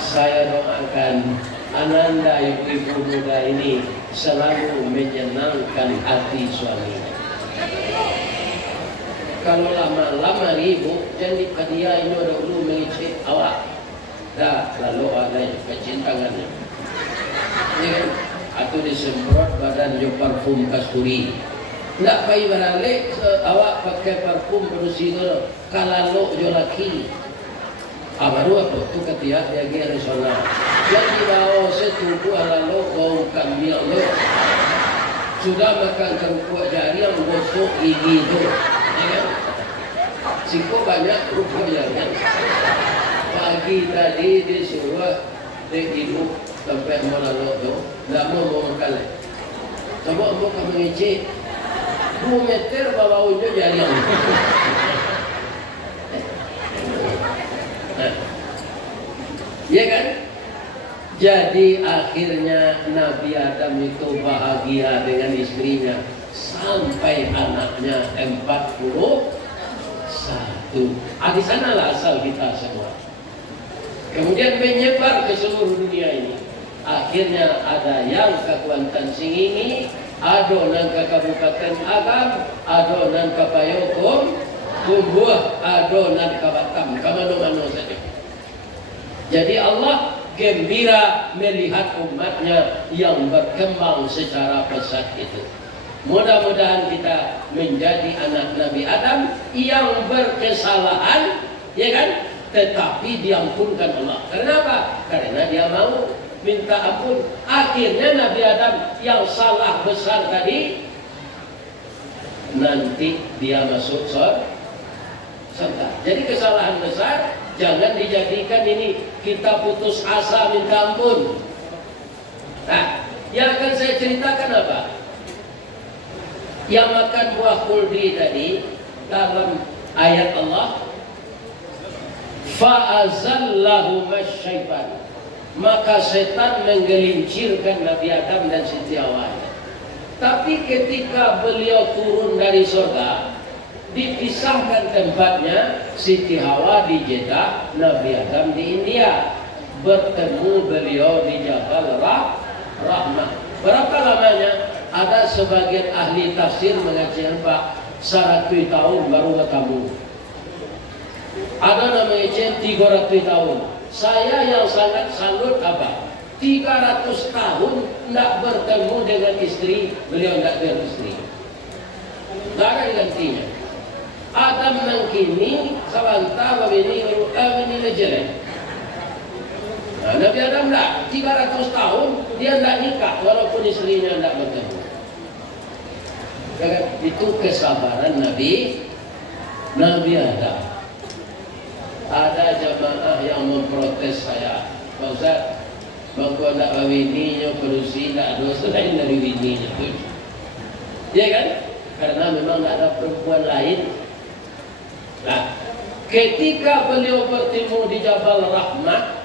Saya doakan ananda ibu muda ini selalu menyenangkan hati suaminya. Kalau lama-lama ribu, jadi dia ini ada dulu mengicip awak. Dah lalu ada kecintangannya. Ya kan? Atau disemprot badan jo parfum kasturi. Nggak payah barale awak pakai parfum bersih tu kalau jo laki. Baru apa tu ketiak dia gaya resona. Jadi bawa setuju alalo kau kami lo. Sudah makan kerupuk jari yang gosok gigi tu. Siko banyak kerupuk jari. Pagi tadi disuruh dia hidup sampai malalo tu. Dah mau makan. Coba mau kamu ngecek 2 meter bawah ujung jari. Ya kan? Jadi akhirnya Nabi Adam itu bahagia dengan istrinya sampai anaknya 41. Di sanalah asal kita semua. Kemudian menyebar ke seluruh dunia ini. Akhirnya ada yang ke Kuantan Singini, ada yang ke Kabupaten Agam, ada yang ke Payokong, Tumbuh, ada yang ke Batam, kemana-mana saja. Jadi Allah gembira melihat umatnya yang berkembang secara pesat itu. Mudah-mudahan kita menjadi anak Nabi Adam yang berkesalahan, ya kan? Tetapi diampunkan Allah. Kenapa? Karena dia mau minta ampun. Akhirnya Nabi Adam yang salah besar tadi, nanti dia masuk surga. Jadi kesalahan besar jangan dijadikan ini kita putus asa minta ampun. Nah, yang akan saya ceritakan apa? Yang makan buah kuldi tadi dalam ayat Allah, fa'azallahu masyaitan, maka setan menggelincirkan Nabi Adam dan Siti Hawa. Tapi ketika beliau turun dari surga, dipisahkan tempatnya, Siti Hawa di Jeddah, Nabi Adam di India. Bertemu beliau di Jabal Rahmah. Berapa lamanya? Ada sebagian ahli tafsir mengatakan Pak 100 tahun baru ketemu. Ada namanya 300 tahun. Saya yang sangat salut apa? 300 tahun tidak bertemu dengan istri, beliau tidak beristri. Tidak ada gantinya. Adam nangkini sabanta wabini lejelek. Nah, Nabi Adam tidak 300 tahun dia tidak nikah walaupun istrinya tidak bertemu. Itu kesabaran Nabi Adam. Ada jamaah yang memprotes saya, Pak Ustaz, bahwa tidak wabininya berusia tidak ada selain dari wininya. Ya kan? Karena memang tidak ada perempuan lain. Nah, ketika beliau bertemu di Jabal Rahmah,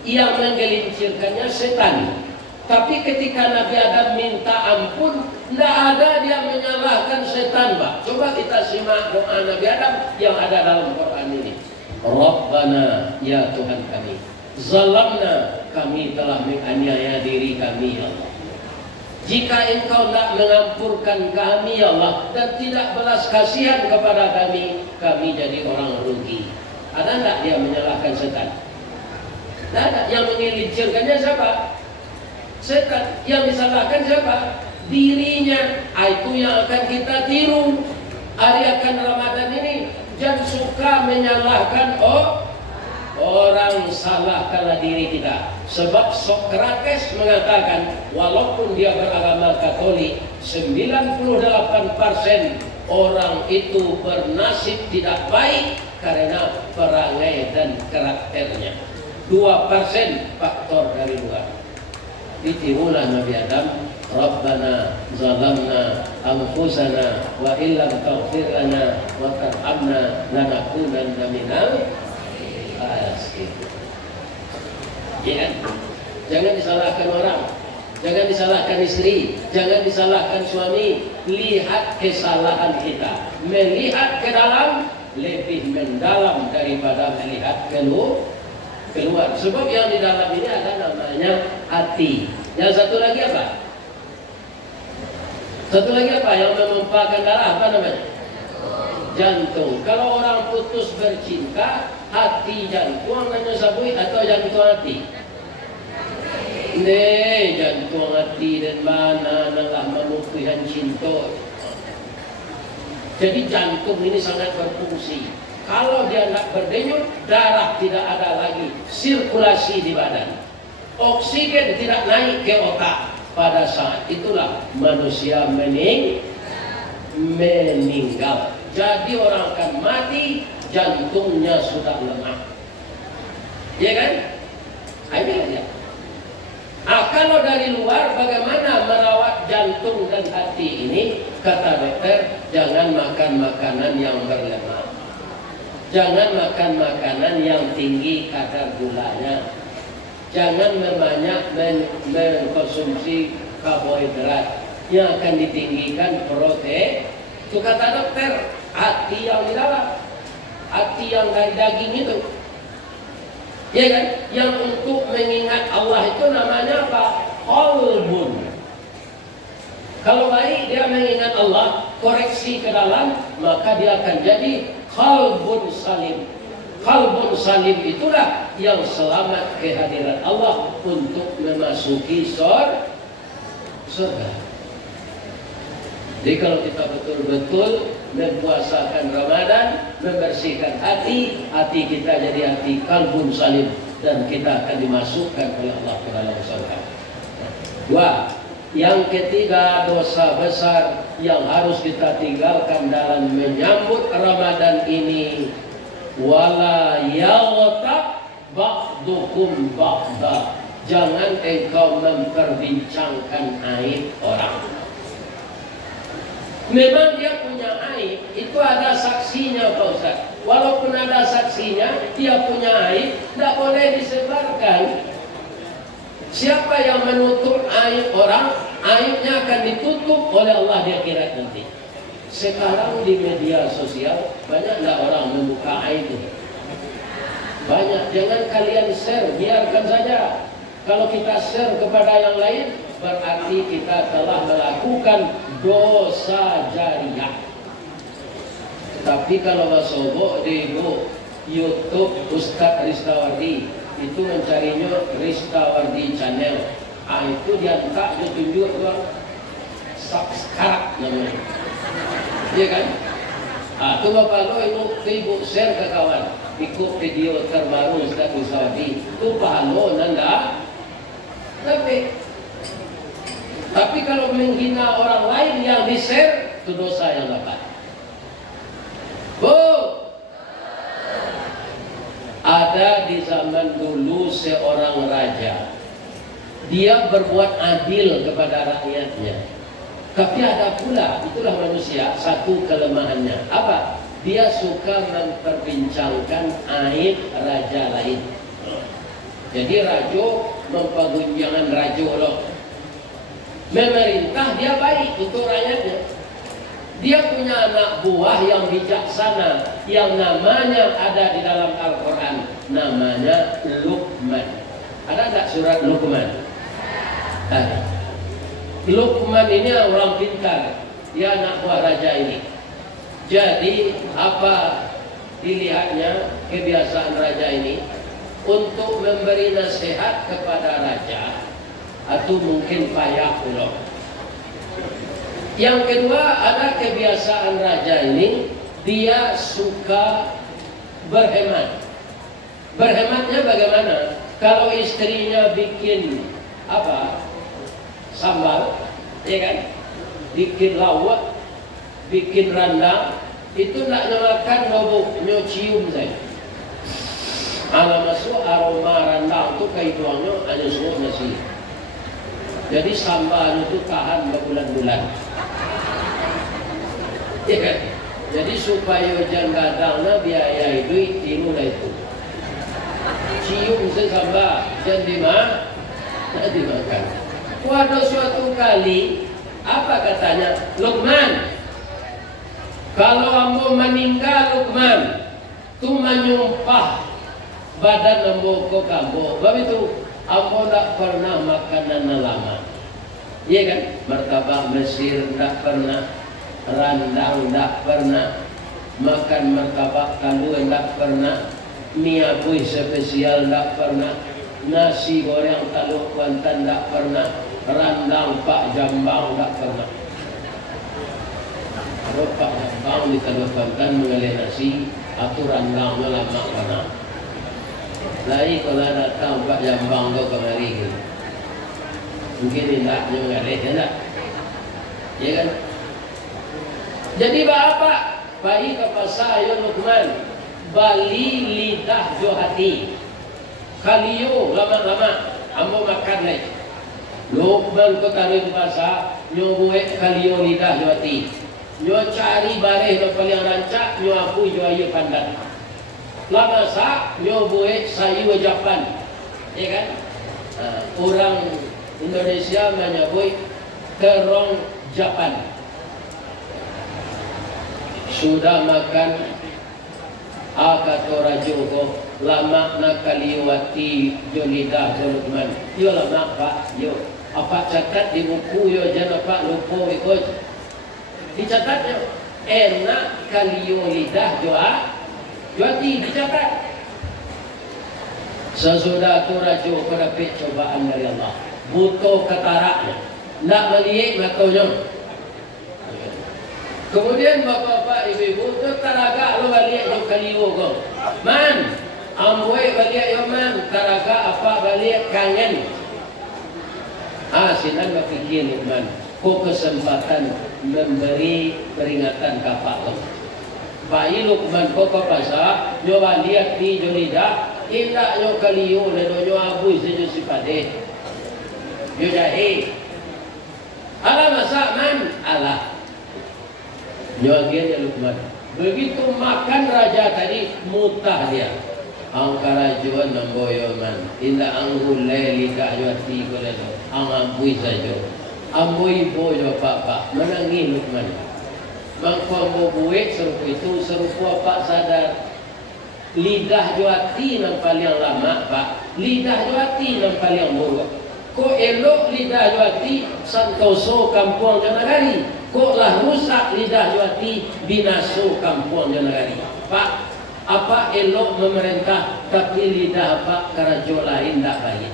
yang menggelincirkannya setan. Tapi ketika Nabi Adam minta ampun, tidak ada dia menyalahkan setan, Pak. Coba kita simak doa Nabi Adam yang ada dalam Quran ini. Rabbana, ya Tuhan kami, zalamna, kami telah menganiaya diri kami, ya Allah. Jika engkau tidak mengampurkan kami, ya Allah, dan tidak belas kasihan kepada kami jadi orang rugi. Ada tidak dia menyalahkan setan? Tidak ada. Yang menggelincirkannya siapa? Setan. Yang disalahkan siapa? Dirinya. Itu yang akan kita tiru. Hari akan Ramadan ini jangan suka menyalahkan orang, salahkanlah diri kita. Sebab Sokrates mengatakan walaupun dia beragama Katolik, 98% orang itu bernasib tidak baik karena perangai dan karakternya. 2% faktor dari luar. Ditirulah Nabi Adam, Rabbana zalamna anfusana wa illam taghfir lana wa tarhamna lanakunanna minal khasirin. Ya kan? Jangan disalahkan orang, jangan disalahkan istri, jangan disalahkan suami. Lihat kesalahan kita, melihat ke dalam lebih mendalam daripada melihat keluar. Sebab yang di dalam ini ada namanya hati. Yang satu lagi apa? Satu lagi apa? Yang memumpahkan darah, apa namanya? Jantung. Kalau orang putus bercinta, hati jantung hanya sabui atau jantung hati? Jantung hati dan mana nalah memupihan cinta. Jadi jantung ini sangat berfungsi. Kalau dia tidak berdenyut, darah tidak ada lagi sirkulasi di badan. Oksigen tidak naik ke otak. Pada saat itulah manusia meninggal. Jadi orang akan mati, jantungnya sudah lemah. Ya kan? Ini aja. Kalau dari luar bagaimana merawat jantung dan hati ini? Kata dokter, jangan makan makanan yang berlemak. Jangan makan makanan yang tinggi kadar gulanya. Jangan banyak mengkonsumsi karbohidrat yang akan ditinggikan protein. Itu kata dokter, hati yang di dalam, hati yang dari daging itu. Ya kan? Yang untuk mengingat Allah itu namanya apa? Qalbun. Kalau baik dia mengingat Allah, koreksi ke dalam, maka dia akan jadi qalbun salim. Qalbun salim itulah yang selamat kehadiran Allah untuk memasuki surga. Jadi kalau kita betul-betul mempuasakan Ramadan, membersihkan hati, hati kita jadi hati qalbun salim, dan kita akan dimasukkan oleh Allah ke dalam surga. Dua, yang ketiga, dosa besar yang harus kita tinggalkan dalam menyambut Ramadan ini, wala yaghtab ba'dukum ba'da. Jangan engkau memperbincangkan aib orang. Memang dia punya aib, itu ada saksinya Pak Ustaz. Walaupun ada saksinya, dia punya aib, tidak boleh disebarkan. Siapa yang menutup aib orang, aibnya akan ditutup oleh Allah di akhirat nanti. Sekarang di media sosial banyak tidak orang membuka aib itu. Banyak, jangan kalian share, biarkan saja. Kalau kita share kepada yang lain, berarti kita telah melakukan dosa jariah. Tapi kalau masuk di YouTube Ustadz Ristawardi, itu mencarinya Ristawardi Channel. Itu dia tak ditunjuk tuh subscribe namanya. Iya kan? Itu bapak lo ibu share ke kawan, ikut video terbaru Ustadz Ristawardi. Itu pahala nanda. Tapi kalau menghina orang lain yang di-share, itu dosa yang dapat. Ada di zaman dulu seorang raja. Dia berbuat adil kepada rakyatnya. Tapi ada pula, itulah manusia, satu kelemahannya. Apa? Dia suka memperbincangkan aib raja lain. Jadi raja mempergunjangan raja loh. Memerintah dia baik untuk rakyatnya. Dia punya anak buah yang bijaksana, yang namanya ada di dalam Al-Quran, namanya Luqman. Ada tak surat Luqman? Ada. Luqman ini orang pintar, dia anak buah raja ini. Jadi apa dilihatnya kebiasaan raja ini? Untuk memberi nasihat kepada raja, atau mungkin payah pulau. Yang kedua, ada kebiasaan raja ini, dia suka berhemat. Berhematnya bagaimana? Kalau istrinya bikin apa? Sambal, ya kan? Bikin lawak, bikin rendang, itu nak makan boboknya cium saya. Masuk aroma rendang itu kaitannya hanya semua nasi. Jadi sambal itu tahan berbulan-bulan. Ya kan? Jadi supaya jangan biaya duit tiru lah itu. Cium sesambal jangan dimakan. Pada suatu kali apa katanya? Luqman, kalau ambo meninggal Luqman, tu menyumpah badan ambo ke kambo. Sebab itu ambo tak pernah makanan lama. Iya kan? Martabak Mesir tak pernah, randang tak pernah, makan martabak kaldu tak pernah, mie abuih spesial tak pernah, nasi goreng Teluk Kuantan tak pernah, randang Pak Jambang tak pernah. Kalau Pak Jambang jambang diteleponkan mengalih nasi atau randang lama mana. Lain kalau datang Pak Jambang kau kemari, mungkin tidak mengalih tidak, ya kan? Jadi apa? Baik apa saya Luqman, bali lidah jo hati, kaliyo lama-lama, ambo makan lagi. Luqman ko taruh bahasa, nyo buat kaliyo lidah jo hati. Nyo cari bareh no paling rancak, nyo aku jo ayo pandan. Lama sa nyo buat sayu wajapan, ya kan? Orang Indonesia menyebut terong Japan. Sudah makan, kata rajo ko, lama nak kaliwati jo lidah jo Luqman. Yo lama Pak, yo. Apa catat di buku yo jangan Pak lupa ikut. Dicatatnya enak kaliyo lidah juati dicatat. Sesudah tu rajo pada cobaan dari Allah, butuh kataraknya, nak melihat matanya. Kemudian bapak-bapak ibu-ibu teraga lo balik yo kaliyo ko. Man, amboy balik yo man, teraga apa balik kangen. Sinan berfikir man, ko kesempatan memberi peringatan kapal. Bayi Luqman ko kapasa, yo balik di jo lidah, indak yo kaliyo le yo abu sejo sipade. Yo jahe. Ala masak man, ala. Yo akhirnya Luqman. Begitu makan raja tadi mutah dia. Angkara juan namboyo man. Indak anggul leli kak juati ko le. Ang ampui saja. Amboi boyo papa menangis Luqman. Mangko buat serupa itu serupa Pak sadar. Lidah juati yang paling lama Pak. Lidah juati yang paling buruk. Ko elok lidah juati santoso kampung janagari. Ko lah rusak lidah juati binaso kampung janagari. Pak, apa elok memerintah tapi lidah Pak karajo lain tak baik.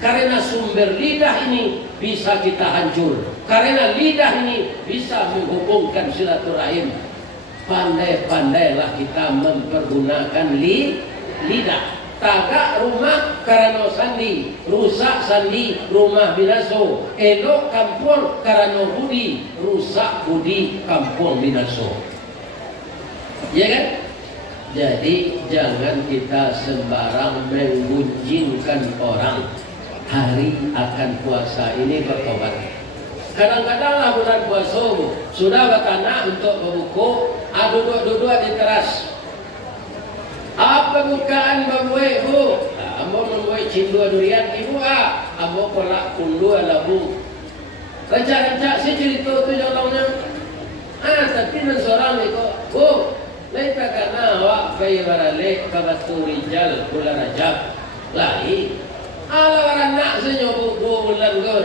Karena sumber lidah ini bisa kita hancur. Karena lidah ini bisa menghubungkan silaturahim. Pandai-pandailah kita mempergunakan lidah. Tagak rumah karena sandi, rusak sandi, rumah binaso. Elok kampung karena budi, rusak budi, kampung binaso. Ya kan? Jadi jangan kita sembarang menggunjingkan orang. Hari akan puasa ini bertobat. Kadang-kadang lah bulan puasa sudah bertanah untuk berbuku, duduk-duduk di teras. Apa bukaan membuat bu? Ambo membuat cindua durian ibu ambo kolak undua labu. Rancak-rancak si cerita tu jolongnya. Tapi nan seorang itu, bu, leta karena awak bayi barale kabatu rijal bulan Rajab. Lain. Ala anak senyum 2 bulan kau.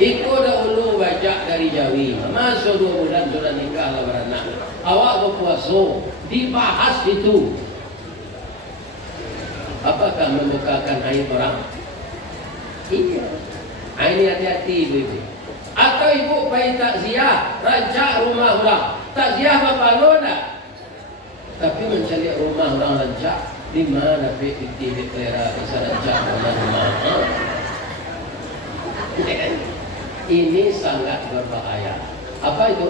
Iko dahulu baca dari Jawi. Masuk 2 bulan sudah nikah ala beranak. Awak berpuasa dibahas itu. Apakah membukakan aib orang? Iya. Ini hati-hati ibu. Atau ibu pergi takziah, rancak rumah orang. Takziah apa tak? Tapi mencari rumah orang rancak. Di mana PPT Tera bisa rancak rumah? Ini sangat berbahaya. Apa itu?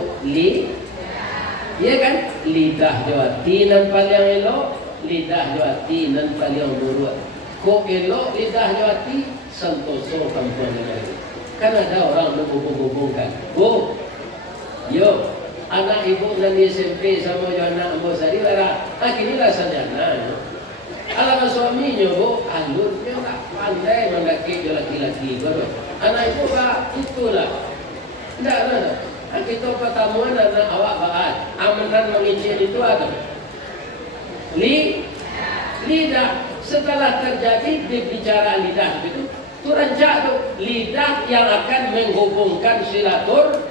Ya kan? Lidah juati nan paling elok, lidah juati nan paling buruk. Kok elok lidah juati santoso kampung negeri. Kan ada orang menghubung-hubungkan. Bu, yo, anak ibu nan di SMP sama yo anak ambo sari lara. Kinilah sajana. Alamat suaminya bu, alur dia tak pandai mendaki laki-laki baru. Anak ibu pak itulah. Tidak. Kita pertemuan anak awak baat. Amanan mengicil itu ada. Lidah. Setelah terjadi bicara lidah itu, tu rancak tu lidah yang akan menghubungkan silaturahim.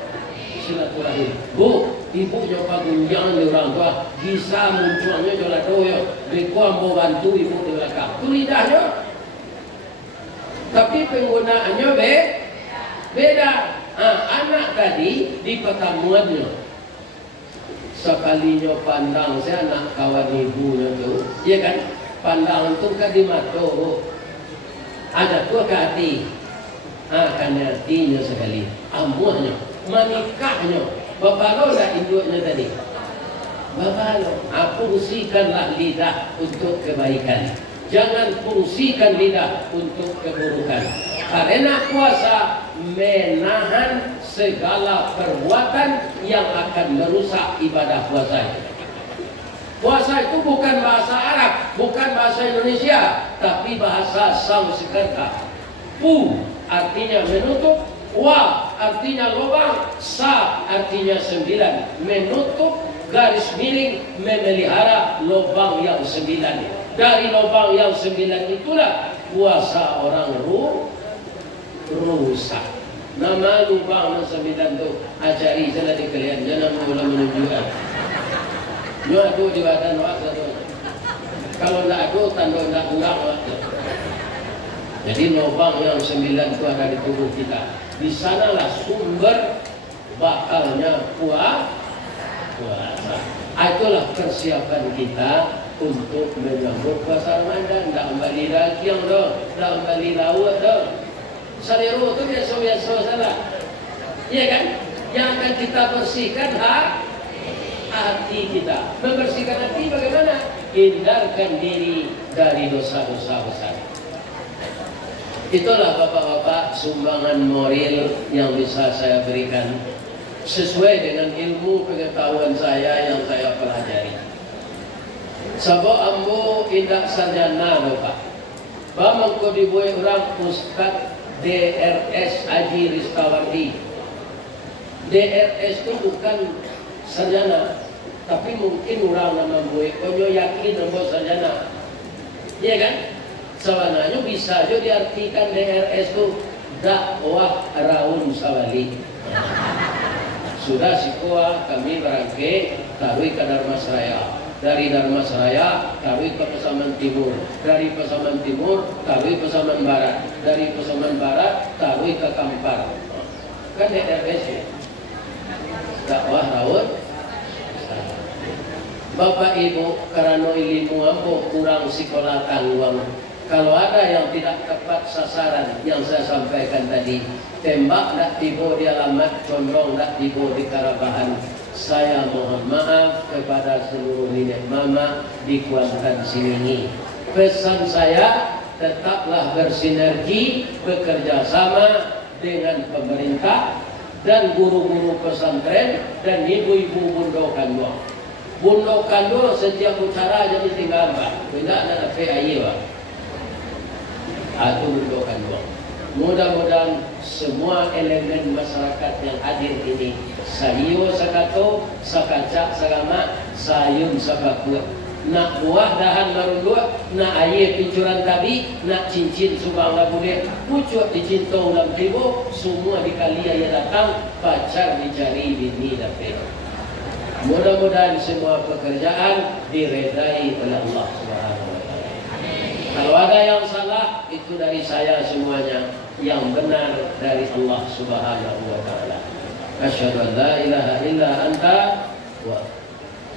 Bu, ibu coba gunjang di orang tua, bisa munculnya jola doyo, bekuan mau bantu ibu di belakang. Itu lidahnya. Tapi penggunaannya beda. Anak tadi di pertemuannya sekalinya pandang saya anak kawan ibunya tuh, iya kan? Pandang tuh kan di mata, ada tuh ke hati, akan hatinya sekali, amuhnya, menikahnya, babalo lah induknya tadi, babalo, fungsikanlah lidah untuk kebaikan, jangan fungsikan lidah untuk keburukan, karena puasa menahan segala perbuatan yang akan merusak ibadah puasa itu. Puasa itu bukan bahasa Arab, bukan bahasa Indonesia, tapi bahasa Sanskerta. Pu artinya menutup, wa artinya lubang, sa artinya 9. Menutup garis miring memelihara lubang yang 9. Dari lubang yang 9 itulah puasa orang rusak. Nama lubang yang 9 itu ajari saya di kalian, jangan mula menunjukkan. Nyo ada di badan waktu tu. Kalau tidak ada, tanda tidak kurang waktu. Jadi lubang yang 9 itu ada di tubuh kita. Di sanalah sumber bakalnya puasa. Itulah persiapan kita untuk menyambut puasa Ramadan. Tak kembali daging dah, tak kembali lauk dah. Sariru itu biasa-biasa salah. Iya kan? Yang akan kita bersihkan hati kita. Membersihkan hati bagaimana? Hindarkan diri dari dosa-dosa besar. Itulah bapak-bapak sumbangan moral yang bisa saya berikan sesuai dengan ilmu pengetahuan saya yang saya pelajari. Sabok ambo indak sarjana bapak. Bamang ko dibuai orang Ustaz DRS Haji Ristawardi. DRS itu bukan sarjana, tapi mungkin orang nama buai konyo yakin nama sarjana, iya kan? Sebenarnya bisa juga diartikan DRS itu dakwah raun sawali. Sudah sikoa kami berangkat tarui ke Dharmasraya, dari Dharmasraya tarui ke Pasaman Timur, dari Pasaman Timur tarui Pasaman Barat, dari Pasaman Barat tarui ke Kampar. Kan DRS ya? Dakwah raun. Bapak Ibu, karena ilmu ambo kurang sekolah tangguang. Kalau ada yang tidak tepat sasaran yang saya sampaikan tadi, tembak tak tiba di alamat, condong tak tiba di Karabahan, saya mohon maaf kepada seluruh nenek mama di Kuantan Silingi. Pesan saya, tetaplah bersinergi, bekerja sama dengan pemerintah dan guru-guru pesantren dan ibu-ibu bundokan doa. Bundokan doa setiap ucara jadi tinggal pak, tidak ada PAI pak. Atau bundokan doa. Mudah-mudahan semua elemen masyarakat yang hadir ini, sayo sakato, sakacak sagama, sayun sakakut. Nak buah dahan marundua, nak air pincuran tabi, nak cincin subang labude, pucuk dicintong dalam tibo, semua dikali ayah datang, pacar dicari bini dapet. Mudah-mudahan semua pekerjaan diredai oleh Allah Subhanahu wa taala. Kalau ada yang salah, itu dari saya semuanya. Yang benar dari Allah Subhanahu wa taala. Asyhadu an la ilaha illa anta wa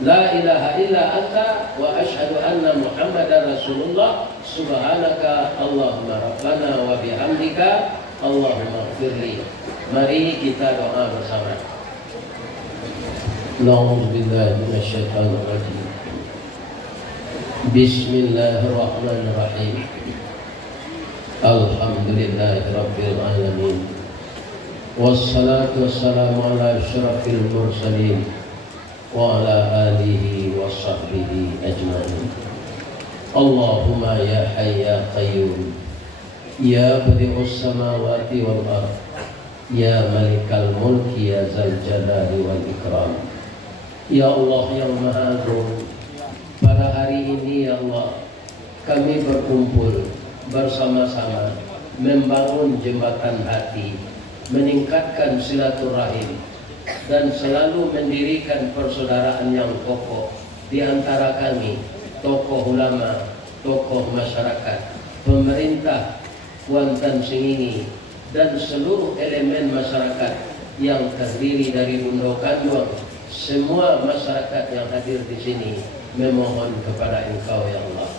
la ilaha illa anta wa asyhadu anna Muhammadar Rasulullah. Subhanaka Allahumma rabbana wa bihamdika Allahumma ighfirli. Mari kita doa bersama. A'udzu billahi minasyaitonir rajim. Bismillahirrahmanirrahim. Alhamdulillahirabbil alamin. Wassalatu wassalamu ala asyrafil mursalin wa ala alihi wa sahbihi ajma'in. Allahumma ya hayy ya qayyum, ya badi'us samawati wal ardh, ya malikal mulki, ya zal jalali wal ikram. Ya Allah yang Maha Agung, pada hari ini ya Allah, kami berkumpul bersama-sama membangun jembatan hati, meningkatkan silaturahim, dan selalu mendirikan persaudaraan yang kokoh di antara kami, tokoh ulama, tokoh masyarakat, pemerintah Kuantan Sengingi, dan seluruh elemen masyarakat yang terdiri dari Bundokan Doang, semua masyarakat yang hadir di sini memohon kepada Engkau ya Allah.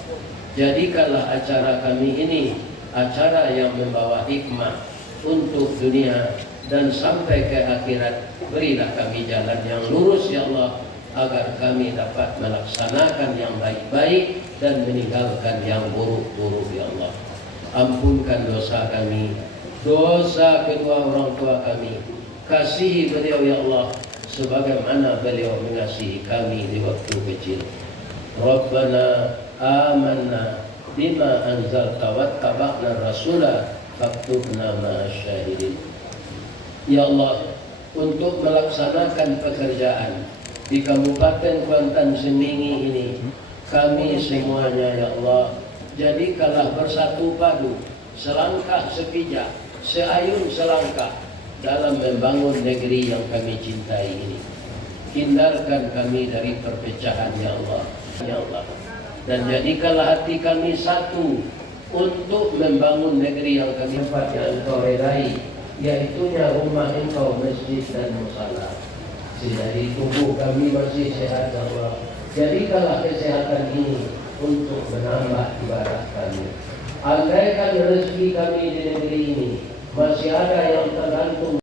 Jadikanlah acara kami ini acara yang membawa hikmah untuk dunia dan sampai ke akhirat. Berilah kami jalan yang lurus ya Allah, agar kami dapat melaksanakan yang baik-baik dan meninggalkan yang buruk-buruk ya Allah. Ampunkan dosa kami, dosa kedua orang tua kami. Kasihi beliau ya Allah sebagaimana beliau mengasihi kami di waktu kecil. Rabbana amanna bima anzalta wattaba'na rasula faktubna ma'asyahidin. Ya Allah, untuk melaksanakan pekerjaan di Kabupaten Kuantan Sengingi ini, kami semuanya ya Allah, jadikanlah bersatu padu, selangkah sepijak, seayun selangkah dalam membangun negeri yang kami cintai ini. Hindarkan kami dari perpecahan ya Allah, ya Allah. Dan jadikanlah hati kami satu untuk membangun negeri yang kami tempat yang Engkau redai, yaitunya rumah Engkau, masjid dan musala. Dari tubuh kami masih sehat ya Allah. Jadikanlah kesehatan ini untuk menambah ibadah kami. Andaikan rezeki kami di negeri ini masih ada yang tergantung